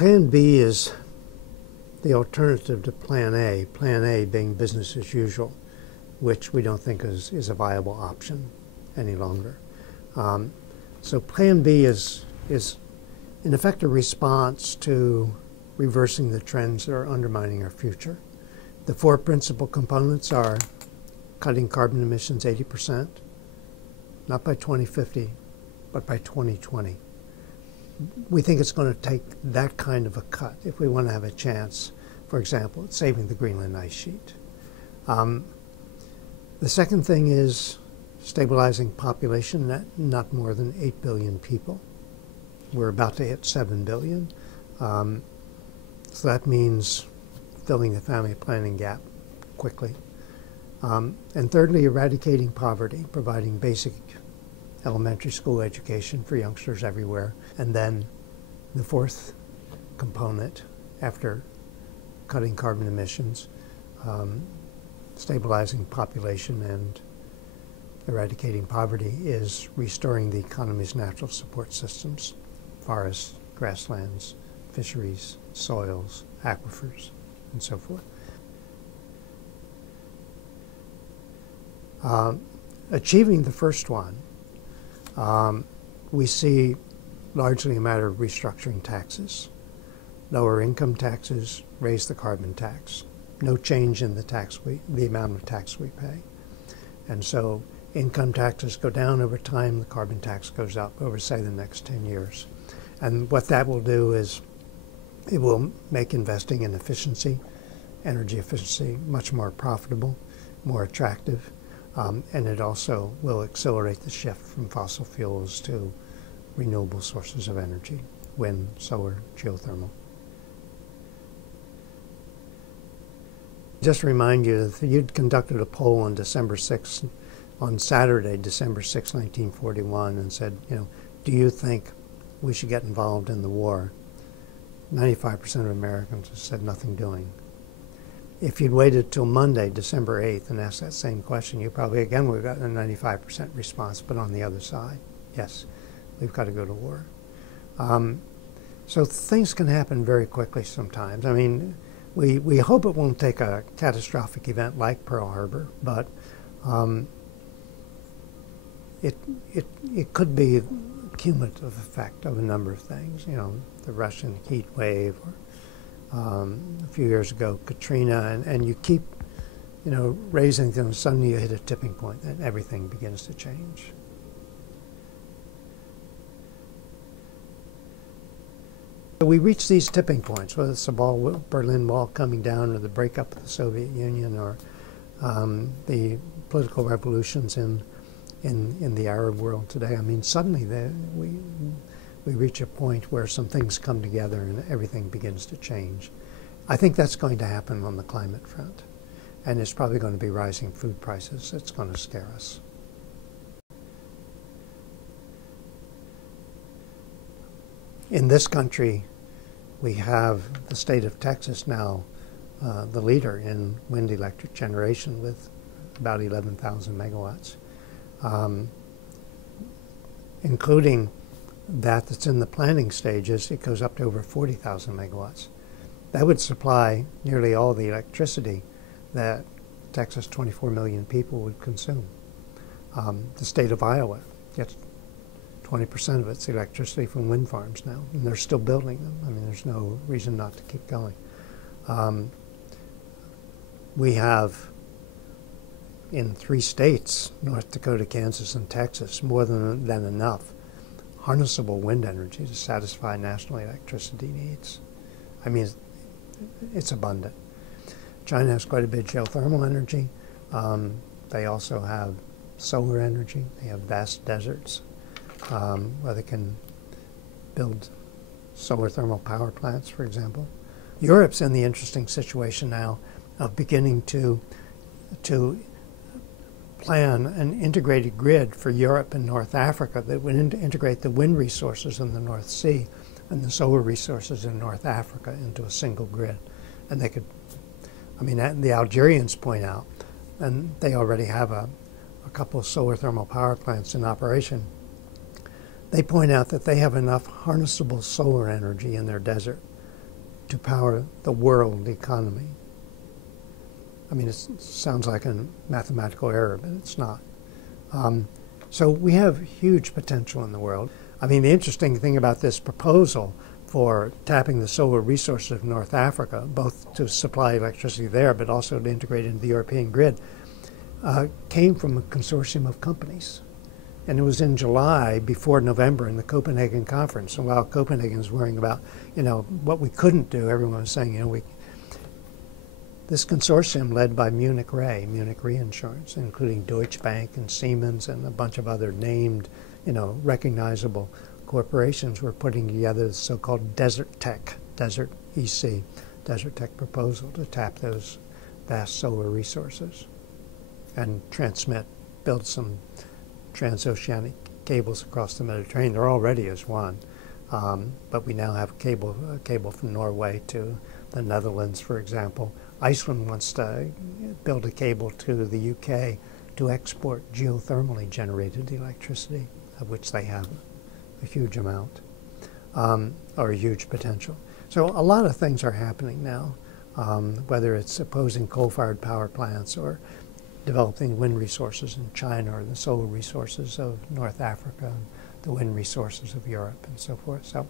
Plan B is the alternative to Plan A being business as usual, which we don't think is a viable option any longer. So Plan B is in effect a response to reversing the trends that are undermining our future. The four principal components are cutting carbon emissions 80%, not by 2050, but by 2020. We think it's going to take that kind of a cut if we want to have a chance, for example, at saving the Greenland ice sheet. The second thing is stabilizing population at not more than 8 billion people. We're about to hit 7 billion. So that means filling the family planning gap quickly. And thirdly, eradicating poverty, providing basic elementary school education for youngsters everywhere. And then the fourth component, after cutting carbon emissions, stabilizing population and eradicating poverty, is restoring the economy's natural support systems: forests, grasslands, fisheries, soils, aquifers, and so forth. Achieving the first one, we see largely a matter of restructuring taxes. Lower income taxes, raise the carbon tax. No change in the amount of tax we pay. And so income taxes go down over time, the carbon tax goes up over, say, the next 10 years. And what that will do is it will make investing in efficiency, energy efficiency, much more profitable, more attractive, and it also will accelerate the shift from fossil fuels to renewable sources of energy: wind, solar, geothermal. Just to remind you that you'd conducted a poll on Saturday, December 6, 1941, and said, do you think we should get involved in the war? 95% of Americans said nothing doing. If you'd waited till Monday, December 8th, and asked that same question, you probably, again, would have gotten a 95% response, but on the other side, yes, we've got to go to war. So things can happen very quickly sometimes. I mean, we hope it won't take a catastrophic event like Pearl Harbor, but it could be a cumulative effect of a number of things. The Russian heat wave, or a few years ago, Katrina, and you keep, raising them, suddenly you hit a tipping point and everything begins to change. We reach these tipping points, whether it's the Berlin Wall coming down, or the breakup of the Soviet Union, or the political revolutions in the Arab world today. I mean, suddenly we reach a point where some things come together and everything begins to change. I think that's going to happen on the climate front, and it's probably going to be rising food prices. It's going to scare us. In this country, we have the state of Texas now the leader in wind electric generation with about 11,000 megawatts, including that's in the planning stages. It goes up to over 40,000 megawatts. That would supply nearly all the electricity that Texas' 24 million people would consume. The state of Iowa gets 20% of its electricity from wind farms now, and they're still building them. I mean, there's no reason not to keep going. We have, in 3 states, North Dakota, Kansas, and Texas, more than enough harnessable wind energy to satisfy national electricity needs. I mean, it's abundant. China has quite a bit of geothermal energy. They also have solar energy. They have vast deserts where they can build solar thermal power plants, for example. Europe's in the interesting situation now of beginning to plan an integrated grid for Europe and North Africa that would integrate the wind resources in the North Sea and the solar resources in North Africa into a single grid. And they could, I mean, the Algerians point out, and they already have a couple of solar thermal power plants in operation. They point out that they have enough harnessable solar energy in their desert to power the world economy. I mean, it sounds like a mathematical error, but it's not. So we have huge potential in the world. I mean, the interesting thing about this proposal for tapping the solar resources of North Africa, both to supply electricity there, but also to integrate into the European grid, came from a consortium of companies. And it was in July, before November, in the Copenhagen conference. And while Copenhagen was worrying about, what we couldn't do, everyone was saying, this consortium led by Munich Reinsurance, including Deutsche Bank and Siemens and a bunch of other named, recognizable corporations, were putting together the so-called Desert Tech proposal to tap those vast solar resources and build some transoceanic cables across the Mediterranean. There already is one, but we now have a cable from Norway to the Netherlands, for example. Iceland wants to build a cable to the UK to export geothermally generated electricity, of which they have a huge amount, or a huge potential. So a lot of things are happening now, whether it's opposing coal-fired power plants or developing wind resources in China or the solar resources of North Africa, and the wind resources of Europe and so forth. So